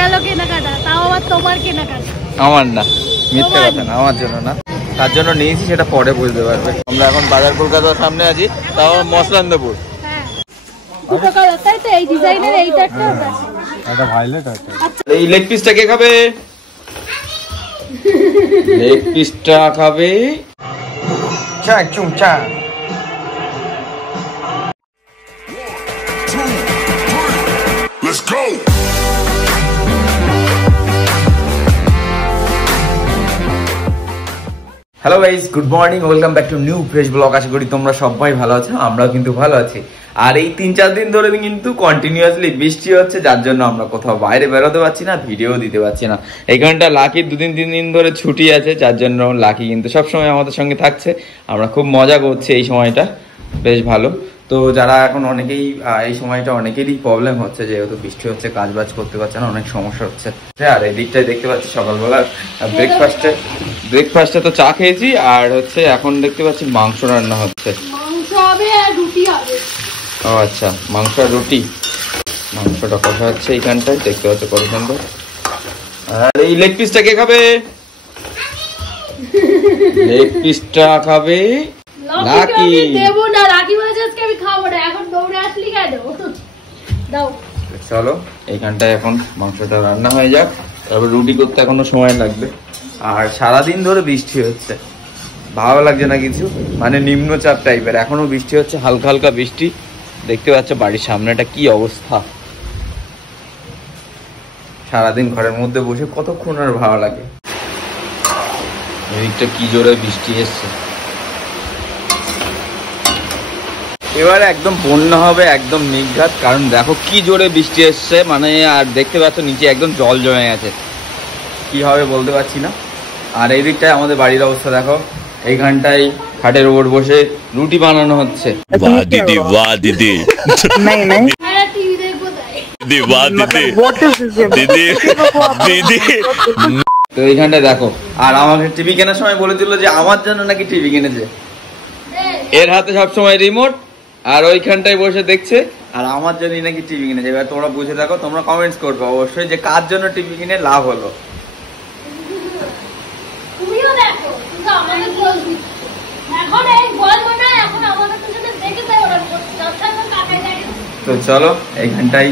গেল কেনাকাটা, তাও আবার তোমার কেনাকাটা। আমার না, মিথ্যে কথা না, আমার জন্য না, তার জন্য নিয়েছি, সেটা পরে বুঝতে পারবে। আমরা এখন বাজার কলকাতার সামনে আছি, তাও মসলান্দপুর। দুটো কালার, তাই তো? এই ডিজাইনের এইটা একটা, এটা ভাইলেট আছে। এই লেগ পিসটা কে খাবে? লেগ পিসটা খাবে চা চুমচা। Let's go. Hello guys, good morning, welcome back to new fresh blog. আশা করি তোমরা সবাই ভালো আছো, আমরাও কিন্তু ভালো আছি। আর এই 3-4 দিন ধরে কিন্তু কন্টিনিউয়াসলি বৃষ্টি হচ্ছে, যার জন্য আমরা কোথাও বাইরে বেরোতে পারছি না, ভিডিও দিতে পারছি না। এইখানটা লাকি 2-3 দিন ধরে ছুটি আছে, যার জন্য লাকি কিন্তু সবসময় আমাদের সঙ্গে থাকছে। আমরা খুব মজা করছি এই সময়টা, বেশ ভালো। তো যারা এখন অনেকেই এই সময়টা অনেকেরই প্রবলেম হচ্ছে, যেহেতু বৃষ্টি হচ্ছে, কাজ বাজ করতে পারছে না, অনেক সমস্যা হচ্ছে। আর এই দিকটায় দেখতে পাচ্ছি সকালবেলা ব্রেকফাস্টে তো চা খেয়েছি, আর হচ্ছে এখন দেখতে পাচ্ছি মাংস রান্না হচ্ছে। মাংস হবে আর রুটি হবে। ও আচ্ছা, মাংস আর রুটি। মাংসটা কষা হচ্ছে এইখানটায়, দেখতে পাচ্ছ কত সুন্দর। আর এই লেগ পিসটা কে খাবে? লেগ পিসটা খাবে লাকি। দেবো না, লাকি বলেছে আজকে আমি খাবো না, এখন দৌড়ে আসলি কেন? দাও। চলো এইখানটায় এখন মাংসটা রান্না হয়ে যাক, তারপর রুটি করতে এখনো সময় লাগবে। আর সারাদিন ধরে বৃষ্টি হচ্ছে, ভালো লাগছে না কিছু, মানে নিম্নচাপ টাইপের। এখনো বৃষ্টি হচ্ছে, হালকা হালকা বৃষ্টি। দেখতে পাচ্ছ বাড়ির সামনেটা কি অবস্থা। সারাদিন ঘরের মধ্যে বসে কতক্ষণ আর ভালো লাগে। এদিকটা কি জোরে বৃষ্টি এসছে। এবারে একদম বন্যা হবে, একদম নির্ঘাত, কারণ দেখো কি জোরে বৃষ্টি এসছে, মানে আর দেখতে পাচ্ছ নিচে একদম জল জমে গেছে। কি হবে বলতে পারছি না। আর এই দিকটায় আমাদের বাড়ির অবস্থা দেখো, এইখানটায় খাটের উপর বসে রুটি বানানো হচ্ছে। वाह दीदी, वाह दीदी। नहीं टीवी देखो ताई। दीदी वाह दीदी, दीदी दीदी। তো এইখানটায় দেখো, আর আমাকে টিভি কেনার সময় বলেছিল যে আমার জন্য নাকি টিভি কিনেছে। এর হাতে সবসময় রিমোট, আর ওইখানটায় বসে দেখছে, আর আমার জন্যই নাকি টিভি কিনেছে। এবার তোমরা বুঝে দেখো, তোমরা কমেন্টস করবে অবশ্যই যে কার জন্য টিভি কিনে লাভ হলো। তুমিও দেখো, কিন্তু আমাদের দোষ দিচ্ছ। এখন এই বলবো না, এখন আমাদের তো যদি দেখে তাই ওরা যথাযথ কাটাই যায়। তো চলো এইখানটাই,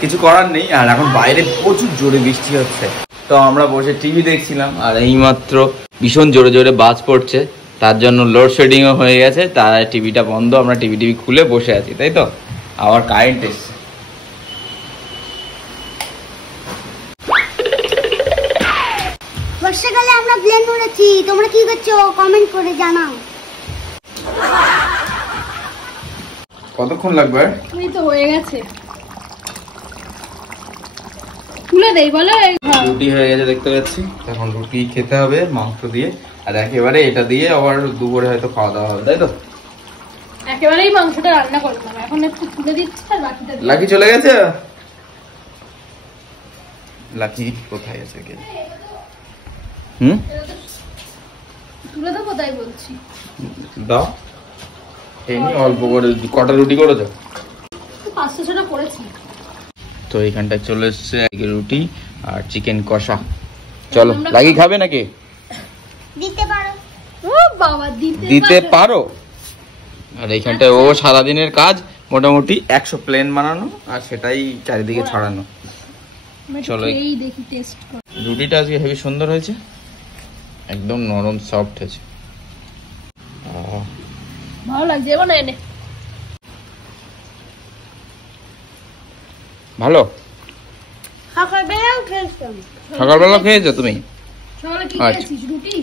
কিছু করার নেই। আর এখন বাইরে প্রচুর জোরে বৃষ্টি হচ্ছে, তো আমরা বসে টিভি দেখছিলাম, আর এইমাত্র ভীষণ জোরে জোরে বাজ পড়ছে, তার জন্য লোডশেডিংও হয়ে গেছে। তার টিভিটা বন্ধ, আমরা টিভি খুলে বসে আছি, তাই তো। আবার কারেন্ট এসছে। বর্ষাকালে আমরা প্ল্যান করেছি, তোমরা কি করছো কমেন্ট করে জানাও। কতক্ষণ লাগবে? এই তো হয়ে গেছে, তুলে দেই বলো। রুটি হয়ে গেছে দেখতে পাচ্ছি, এখন রুটি খেতে হবে মাংস দিয়ে, আর একেবারে এটা দিয়ে আবার দুপুরে হয়তো খাওয়া দাওয়া হবে, তাই তো। একেবারেই মাংসটা রান্না করলাম, এখন একটু তুলে দিচ্ছি আর বাকিটা। লাকি চলে গেছে? লাকি কোথায় আছে কে? তুলে দেবো তাই বলছি। দাও, এমনি অল্প করে। কটা রুটি করেছো? 500-600 করেছি। তো এইখানটায় চলে এসছে রুটি আর চিকেন কষা। চলো, লাকি খাবে নাকি? দিতে পারো। ও বাবা, দিতে পারো। আর এইখানটায় ও সারাদিনের কাজ মোটামুটি 100 প্লেন বানানো, আর সেটাই চারিদিকে ছড়ানো। চলো এই দেখি টেস্ট কর। রুটিটা আজকে হেবি সুন্দর হয়েছে, একদম নরম সফট হয়েছে। ভালো লাগছে, এবার এনে ভালো। সকালবেলাও খেয়েছিলাম। সকালবেলা খেয়েছো তুমি? সকালে কি আচ্ছা। খেয়েছিস? রুটি।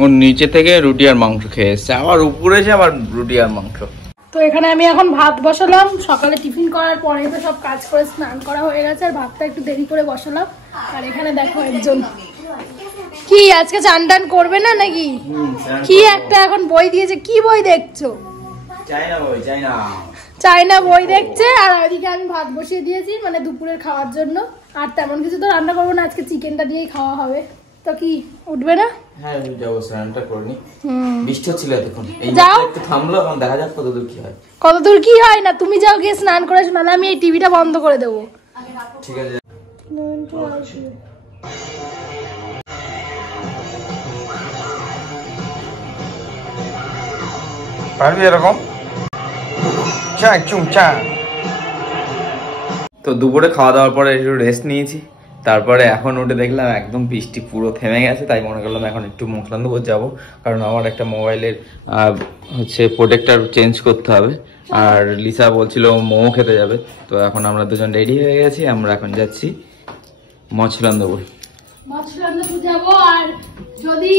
ওর নিচে থেকে রুটি আর মাংস খেয়ে এসছে, আবার উপরে এসে আবার রুটি আর মাংস। তো এখানে আমি এখন ভাত বসালাম, সকালে টিফিন করার পরে তো সব কাজ করে স্নান করা হয়ে গেছে, আর ভাতটা একটু দেরি করে বসালাম। আর এখানে দেখো একজন কি আজকে চান টান করবে না নাকি? কি একটা এখন বই দিয়েছে, কি বই দেখছো? চায়না বই দেখছে। আর ওইদিকে আমি ভাত বসিয়ে দিয়েছি, মানে দুপুরের খাওয়ার জন্য। আর তেমন কিছু তো রান্না করবো না, আজকে চিকেনটা দিয়েই খাওয়া হবে। তো কি উঠবে না? হ্যাঁ যাবো, স্নানটা করনি। বৃষ্টি হচ্ছিল এতক্ষণ, এই একটু থামলো, এখন দেখা যাক কতদূর কি হয়। কতদূর কি হয় না, তুমি যাও গিয়ে স্নান করে, নাহলে আমি এই টিভিটা বন্ধ করে দেবো। ঠিক আছে। পারবি এরকম? তো দুপুরে খাওয়া দাওয়ার পরে একটু রেস্ট নিয়েছি, তারপরে এখন উঠে দেখলাম একদম বৃষ্টি পুরো থেমে গেছে, তাই মনে করলাম এখন একটু মুখলান্দপুর যাবো, কারণ আমার একটা মোবাইলের হচ্ছে প্রোটেক্টর চেঞ্জ করতে হবে। আর লিসা বলছিল মোমো খেতে যাবে, তো এখন আমরা দুজন রেডি হয়ে গেছি, আমরা এখন যাচ্ছি মছলান্দপুর যাবো। আর যদি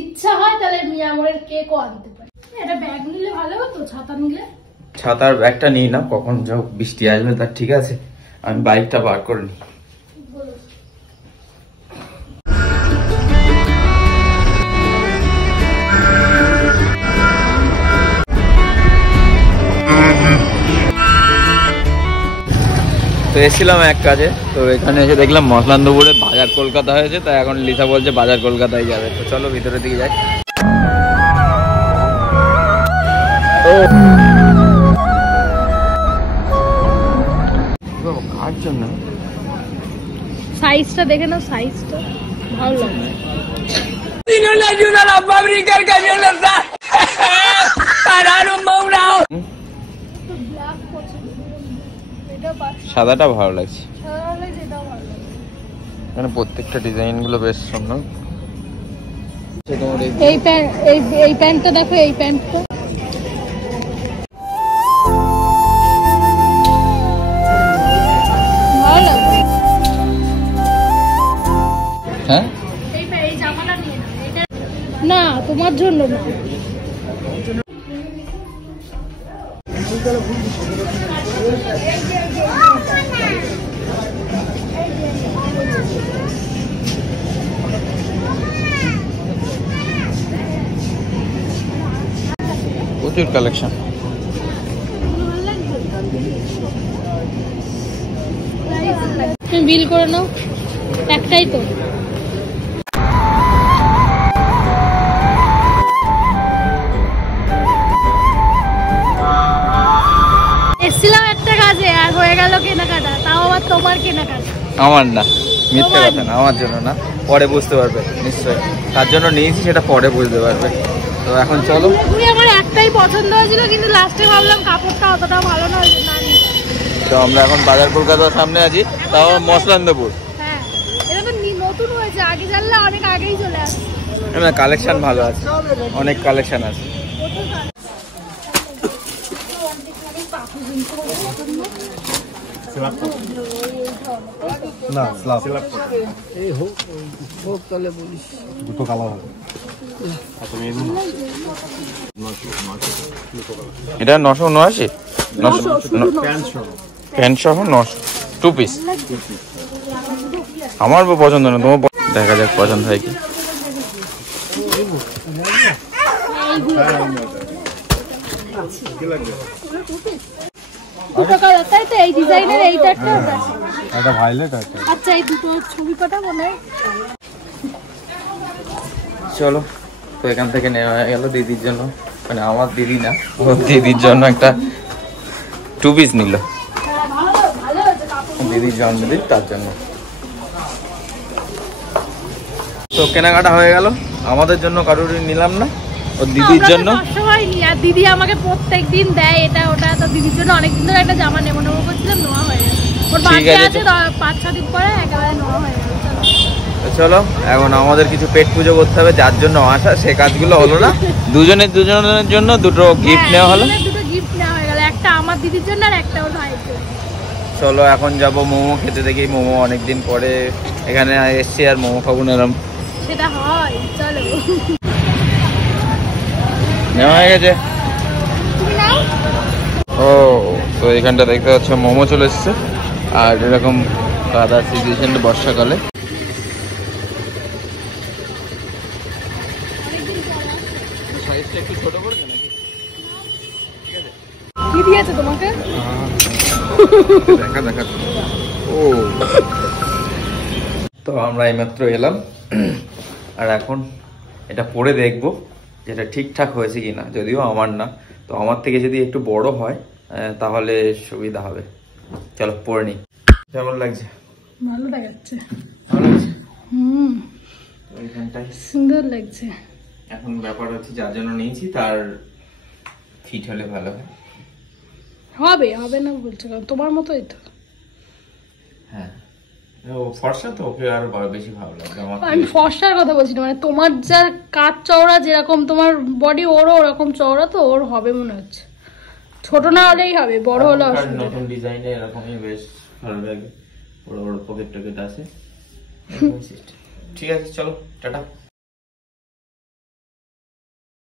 ইচ্ছা হয় তাহলে মিয়ামরের কেকও আনতে পারি। এটা ব্যাগ নিলে ভালো হতো, ছাতা নিলে। ছাতার ব্যাগটা নিই না, কখন যাও বৃষ্টি আসবে তার ঠিক আছে, আমি বাইকটা বার করে নিই। তো এসেছিলাম এক কাজে, তো এখানে এসে দেখলাম মসলান্দপুরে বাজার কলকাতা হয়েছে, তাই এখন লিসা বলছে বাজার কলকাতায় যাবে, তো চলো ভিতরের দিকে যাই। কার জন্য সাইজটা দেখে নাও, সাইজটা ভালো লাগছে। সাদাটা ভালো লাগছে, এখানে প্রত্যেকটা ডিজাইন গুলো বেশ সুন্দর। এই প্যান্টটা দেখো, এই প্যান্টটা ভালো লাগছে। হ্যাঁ এই জামাটা নিয়ে নাও, এটা না তোমার জন্য না। প্রচুর কালেকশন। তুমি বিল করে নাও, একটাই তো। এসেছিলাম একটা কাজে আর হয়ে গেল কেনাকাটা, তাও আবার তোমার কেনাকাটা। আমার না, মিথ্যে কথা না, আমার জন্য না, পরে বুঝতে পারবে নিশ্চয়ই, তার জন্য নিয়েছি সেটা পরে বুঝতে পারবে। তো এখন চলো। আমার একটাই পছন্দ হয়েছিল, কিন্তু লাস্টে ভাবলাম কাপড়টা অতটা ভালো না, তো আমরা এখন বাজার কলকাতার সামনে আছি, তাও মসলান্দপুর। হ্যাঁ, এটা তো নতুন হয়েছে, আগে জানলে অনেক আগেই চলে আসছে। না, কালেকশন ভালো আছে, অনেক কালেকশন আছে। না স্ল্যাব এই হোক তাহলে বলিস দুটো কালার হবে। এটা 979, প্যান্ট সহ 900, 2 পিস। আমার পছন্দ না, তোমার দেখা যাক পছন্দ হয় কি। দুটো কালার তাই তো, এই ডিজাইনের এইটা একটা, এটা ভায়োলেট আছে। আচ্ছা এই দুটো ছবি কটা মনে হয়। চলো, তো এখান থেকে নেওয়া হয়ে গেল দিদির জন্য, মানে আমার দিদি না, ওর দিদির জন্য একটা 2 পিস নিল, দিদির জন্মদিন তার জন্য। তো কেনাকাটা হয়ে গেল, আমাদের জন্য কারোর নিলাম না, ওর দিদির জন্য। আর দিদি আমাকে প্রত্যেকদিন দেয় এটা ওটা, তো দিদির জন্য অনেকদিন ধরে একটা জামা নেবো নেবো করছিলাম, নেওয়া হয়ে গেছে। ওর বাচ্চা আছে 5-6 দিন পরে একেবারে নেওয়া হয়ে গেল। চলো এখন আমাদের কিছু পেট পুজো করতে হবে, যার জন্য আসা সে কাজগুলো হলো না। দুজনের জন্য দুটো গিফট নেওয়া হলো, দুটো গিফট নেওয়া হয়ে গেল, একটা আমার দিদির জন্য আর একটা ওর ভাইয়ের জন্য। চলো এখন যাব মোমো খেতে, দেখি মোমো অনেকদিন পরে এখানে এসছি আর মোমো খাবো না, এরম সেটা হয়। চলো, নেওয়া হয়ে গেছে। ও তো এখানটা দেখতে পাচ্ছ মোমো চলে এসছে, আর এরকম কাদা সিচুয়েশন বর্ষাকালে। কি দিয়েছে তোমাকে? দেখা দেখা। ও তো আমরা এইমাত্র এলাম, আর এখন এটা পরে দেখবো যেটা ঠিকঠাক হয়েছে কিনা, যদিও আমার না, তো আমার থেকে যদি একটু বড় হয় তাহলে সুবিধা হবে। চলো পরে নিই। কেমন লাগছে? ভালো দেখাচ্ছে। ভালো লাগছে। তো এইখানটাই সুন্দর লাগছে। এখন ব্যাপার হচ্ছে যার জন্য নিয়েছি তার ফিট হলে ভালো হয়। হবে হবে না বলছো কারণ তোমার মতোই তো। হ্যাঁ ও ফর্সা তো, ওকে আর বেশি ভালো লাগবে আমার। আমি ফর্সার কথা বলছি না, মানে তোমার যা কাজ চওড়া যেরকম তোমার বডি ওরও ওরকম চওড়া, তো ওর হবে মনে হচ্ছে। ছোট না হলেই হবে, বড় হলে অসুবিধা। নতুন ডিজাইনে এরকমই বেশ ভালো লাগে, বড় বড় পকেট টকেট আছে। ঠিক আছে চলো টাটা।